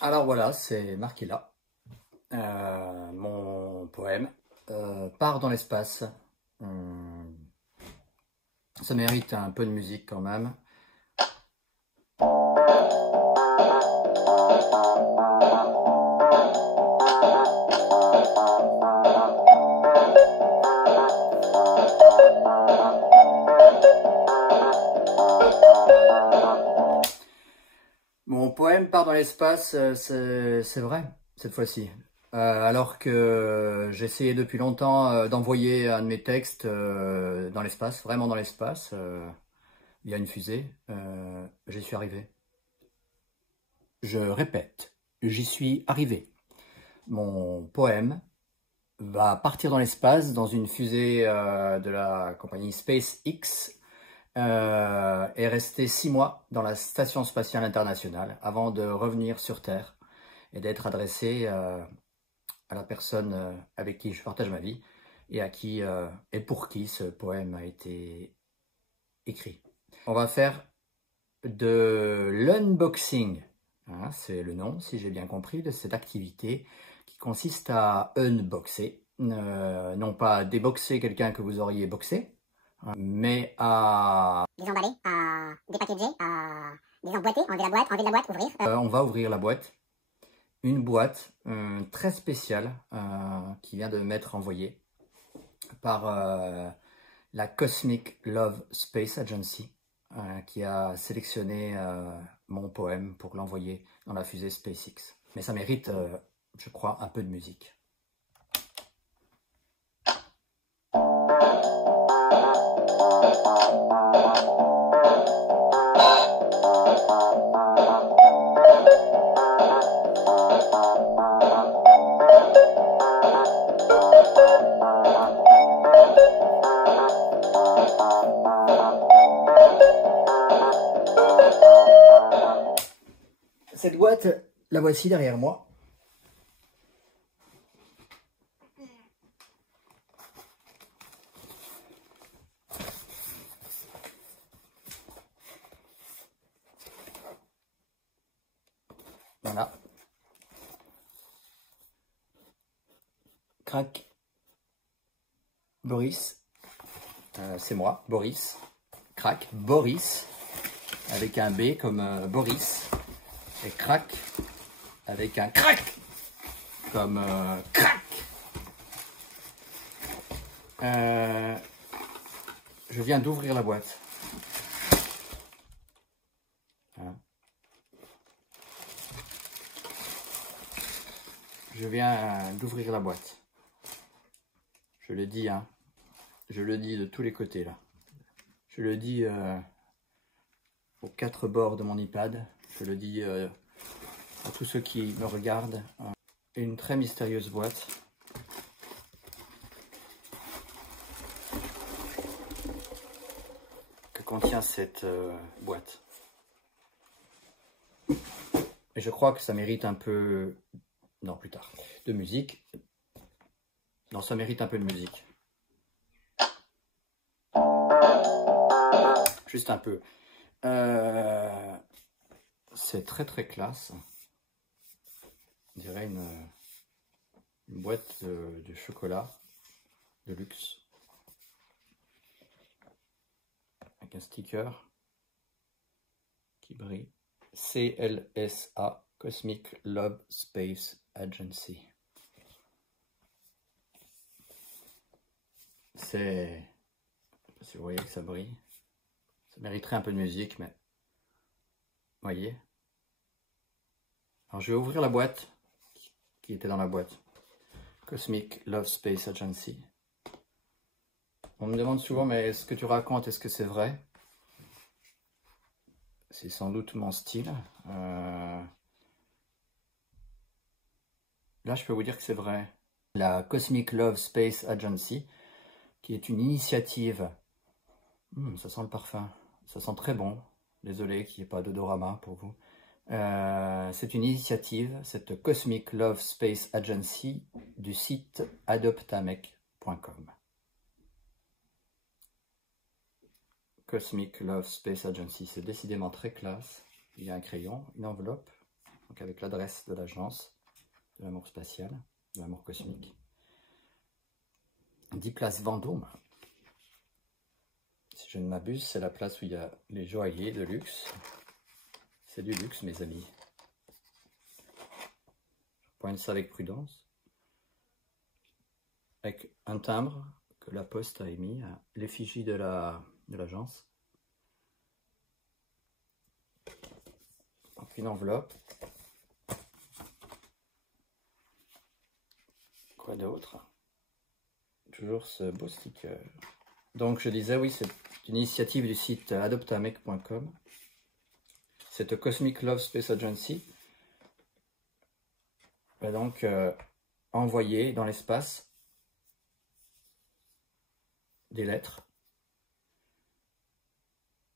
Alors voilà, c'est marqué là. Mon poème part dans l'espace. Hum, Ça mérite un peu de musique quand même. Mon poème part dans l'espace, c'est vrai, cette fois-ci. Alors que j'essayais depuis longtemps d'envoyer un de mes textes dans l'espace, vraiment dans l'espace, via une fusée, j'y suis arrivé. Je répète, j'y suis arrivé. Mon poème va partir dans l'espace dans une fusée de la compagnie SpaceX et rester 6 mois dans la Station spatiale internationale avant de revenir sur Terre et d'être adressé à la personne avec qui je partage ma vie et à qui et pour qui ce poème a été écrit. On va faire de l'unboxing, hein, c'est le nom, si j'ai bien compris, de cette activité qui consiste à unboxer, non pas déboxer quelqu'un que vous auriez boxé, mais à désemballer, à dépackager, à désemboîter, enlever la boîte, ouvrir. on va ouvrir la boîte. Une boîte très spéciale qui vient de m'être envoyée par la Cosmic Love Space Agency qui a sélectionné mon poème pour l'envoyer dans la fusée SpaceX. Mais ça mérite, je crois, un peu de musique. Cette boîte, la voici derrière moi. Voilà. Crac. Boris. C'est moi, Boris. Crac. Boris. Avec un B comme Boris. Et crac. Avec un crac. Comme crac. Je viens d'ouvrir la boîte. Voilà. Je viens d'ouvrir la boîte. Je le dis, hein. Je le dis de tous les côtés, là. Je le dis aux 4 bords de mon iPad. Je le dis à tous ceux qui me regardent. Une très mystérieuse boîte. Que contient cette boîte. Et je crois que ça mérite un peu... Non, plus tard. De musique. Non, ça mérite un peu de musique. Juste un peu. C'est très très classe. On dirait une boîte de chocolat de luxe. Avec un sticker qui brille. CLSA, Cosmic Love Space Agency. C'est... Si vous voyez que ça brille. Ça mériterait un peu de musique, mais... Voyez. Alors je vais ouvrir la boîte qui était dans la boîte. Cosmic Love Space Agency. On me demande souvent, mais ce que tu racontes, est-ce que c'est vrai? C'est sans doute mon style. Là, je peux vous dire que c'est vrai. La Cosmic Love Space Agency, qui est une initiative... ça sent le parfum. Ça sent très bon. Désolé qu'il n'y ait pas d'odorama pour vous. C'est une initiative, cette Cosmic Love Space Agency, du site adoptamec.com. Cosmic Love Space Agency, c'est décidément très classe. Il y a un crayon, une enveloppe, donc avec l'adresse de l'agence de l'amour spatial, de l'amour cosmique. 10 place Vendôme. Si je ne m'abuse, c'est la place où il y a les joailliers de luxe. C'est du luxe, mes amis. Je pointe ça avec prudence. Avec un timbre que la poste a émis à l'effigie de l'agence. Donc une enveloppe. Quoi d'autre? Toujours ce beau sticker. Donc je disais, oui, c'est une initiative du site adoptamec.com. Cette Cosmic Love Space Agency va donc envoyer dans l'espace des lettres,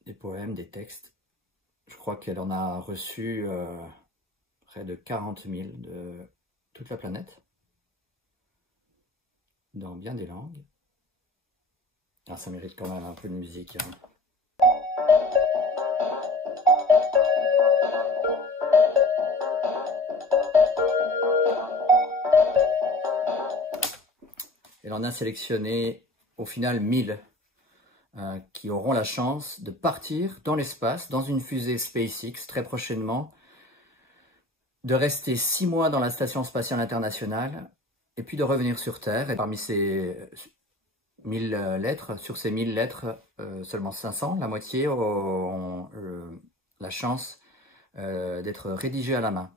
des poèmes, des textes. Je crois qu'elle en a reçu près de 40 000 de toute la planète, dans bien des langues. Ah, ça mérite quand même un peu de musique, hein. Elle en a sélectionné au final 1000 qui auront la chance de partir dans l'espace, dans une fusée SpaceX très prochainement, de rester 6 mois dans la Station Spatiale Internationale et puis de revenir sur Terre. Et parmi ces 1000 lettres, sur ces 1000 lettres, seulement 500, la moitié, auront la chance d'être rédigées à la main.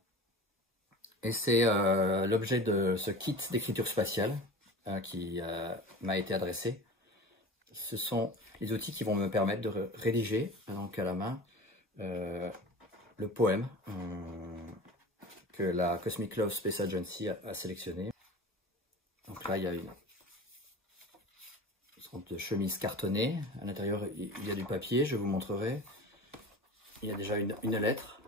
Et c'est l'objet de ce kit d'écriture spatiale qui m'a été adressé. Ce sont les outils qui vont me permettre de rédiger donc à la main le poème que la Cosmic Love Space Agency a sélectionné. Donc là, il y a une sorte de chemise cartonnée. À l'intérieur, il y a du papier, je vous montrerai. Il y a déjà une lettre.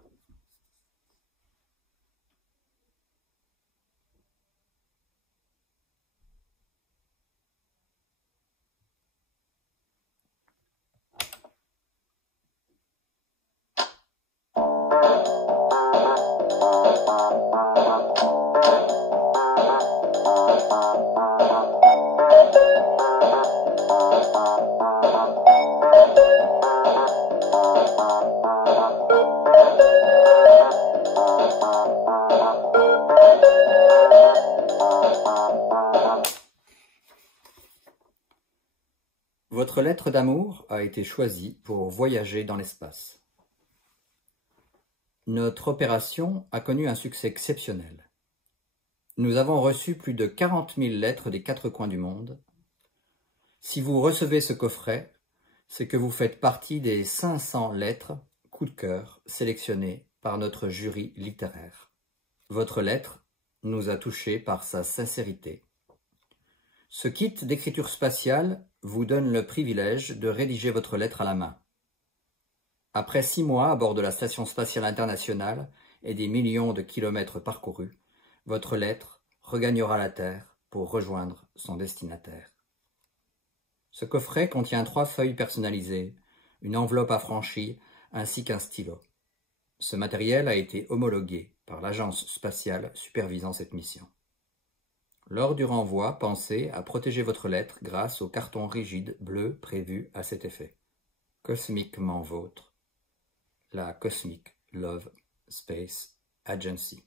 Votre lettre d'amour a été choisie pour voyager dans l'espace. Notre opération a connu un succès exceptionnel. Nous avons reçu plus de 40 000 lettres des 4 coins du monde. Si vous recevez ce coffret, c'est que vous faites partie des 500 lettres coup de cœur sélectionnées par notre jury littéraire. Votre lettre nous a touchés par sa sincérité. Ce kit d'écriture spatiale vous donne le privilège de rédiger votre lettre à la main. Après 6 mois à bord de la Station Spatiale Internationale et des millions de kilomètres parcourus, votre lettre regagnera la Terre pour rejoindre son destinataire. Ce coffret contient 3 feuilles personnalisées, une enveloppe affranchie ainsi qu'un stylo. Ce matériel a été homologué par l'agence spatiale supervisant cette mission. Lors du renvoi, pensez à protéger votre lettre grâce au carton rigide bleu prévu à cet effet. Cosmiquement vôtre, la Cosmic Love Space Agency.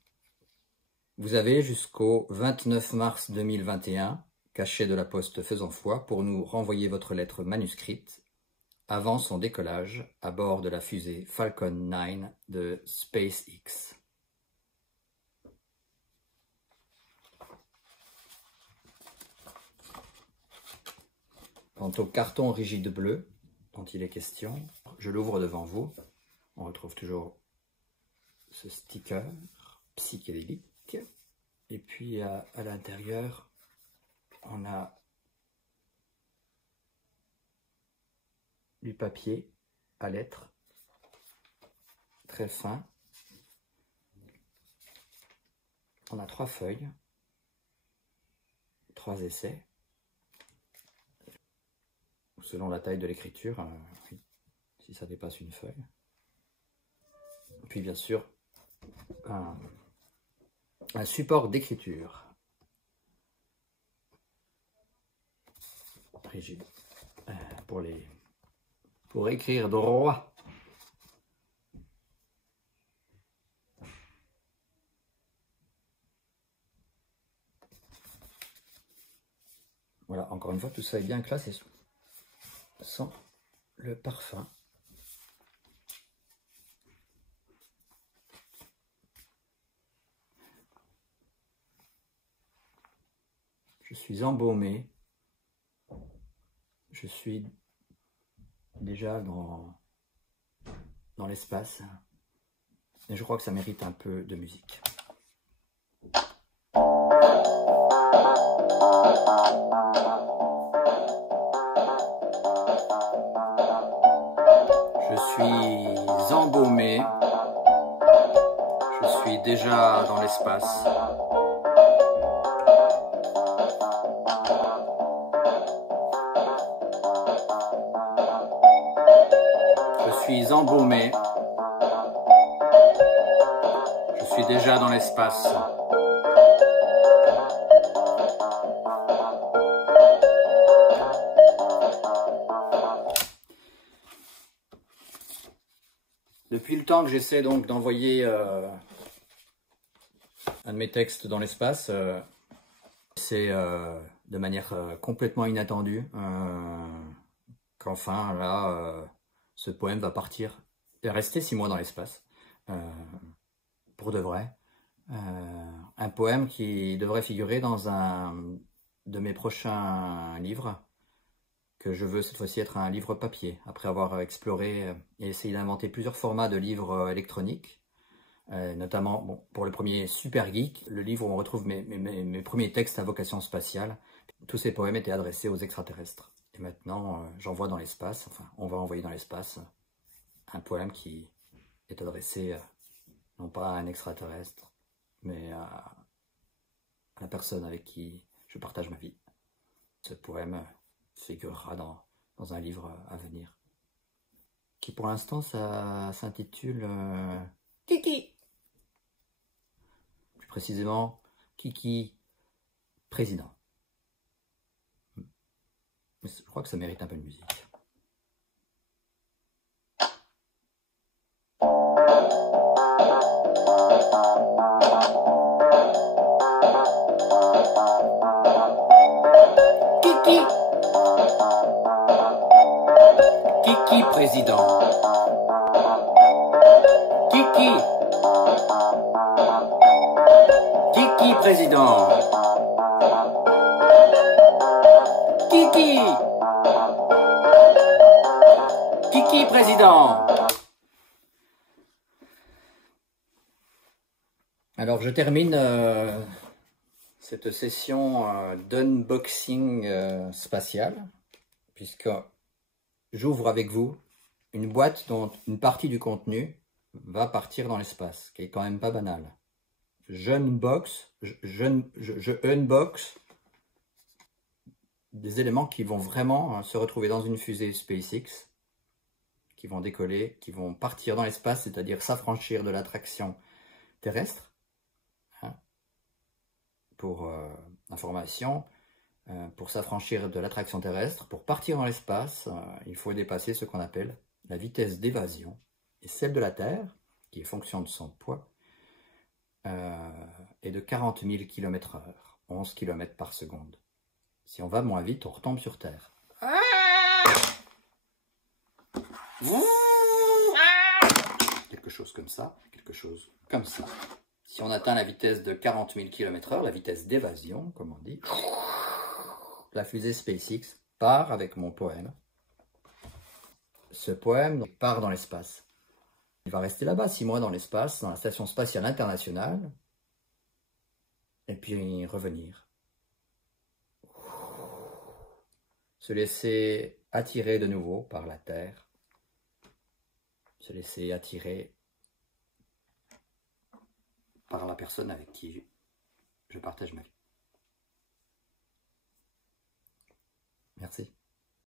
Vous avez jusqu'au 29 mars 2021, cachet de la poste faisant foi, pour nous renvoyer votre lettre manuscrite avant son décollage à bord de la fusée Falcon 9 de SpaceX. Quant au carton rigide bleu dont il est question, je l'ouvre devant vous. On retrouve toujours ce sticker psychédélique. Et puis à l'intérieur, on a du papier à lettres, très fin. On a 3 feuilles, 3 essais. Selon la taille de l'écriture, si ça dépasse une feuille. Puis bien sûr, un support d'écriture rigide pour écrire droit. Voilà, encore une fois, tout ça est bien classé sans le parfum. Je suis embaumé. Je suis déjà dans l'espace. Et je crois que ça mérite un peu de musique. Je suis embaumé. Je suis déjà dans l'espace. Je suis embaumé. Je suis déjà dans l'espace. Depuis le temps que j'essaie donc d'envoyer un de mes textes dans l'espace, c'est de manière complètement inattendue qu'enfin là ce poème va partir et rester 6 mois dans l'espace pour de vrai. Un poème qui devrait figurer dans un de mes prochains livres, que je veux cette fois-ci être un livre papier, après avoir exploré et essayé d'inventer plusieurs formats de livres électroniques, notamment bon, pour le premier Super Geek, le livre où on retrouve mes premiers textes à vocation spatiale. Tous ces poèmes étaient adressés aux extraterrestres. Et maintenant, j'envoie dans l'espace, enfin, on va envoyer dans l'espace un poème qui est adressé non pas à un extraterrestre, mais à la personne avec qui je partage ma vie. Ce poème figurera dans un livre à venir, qui pour l'instant ça s'intitule Kiki. Plus précisément, Kiki président. Mais je crois que ça mérite un peu de musique. Kiki. Kiki président. Kiki. Kiki président. Kiki. Kiki président. Alors je termine cette session d'unboxing spatial, puisque j'ouvre avec vous une boîte dont une partie du contenu va partir dans l'espace, qui est quand même pas banal. Je unbox des éléments qui vont vraiment se retrouver dans une fusée SpaceX, qui vont décoller, qui vont partir dans l'espace, c'est-à-dire s'affranchir de l'attraction terrestre. Pour information, pour s'affranchir de l'attraction terrestre, pour partir dans l'espace, il faut dépasser ce qu'on appelle la vitesse d'évasion. Et celle de la Terre, qui est fonction de son poids, est de 40 000 km/h, 11 km par seconde. Si on va moins vite, on retombe sur Terre. Quelque chose comme ça, quelque chose comme ça. Si on atteint la vitesse de 40 000 km/h, la vitesse d'évasion, comme on dit, la fusée SpaceX part avec mon poème. Ce poème part dans l'espace. Il va rester là-bas 6 mois dans l'espace, dans la Station Spatiale Internationale, et puis revenir. Se laisser attirer de nouveau par la Terre, se laisser attirer par la personne avec qui je partage ma vie. Merci.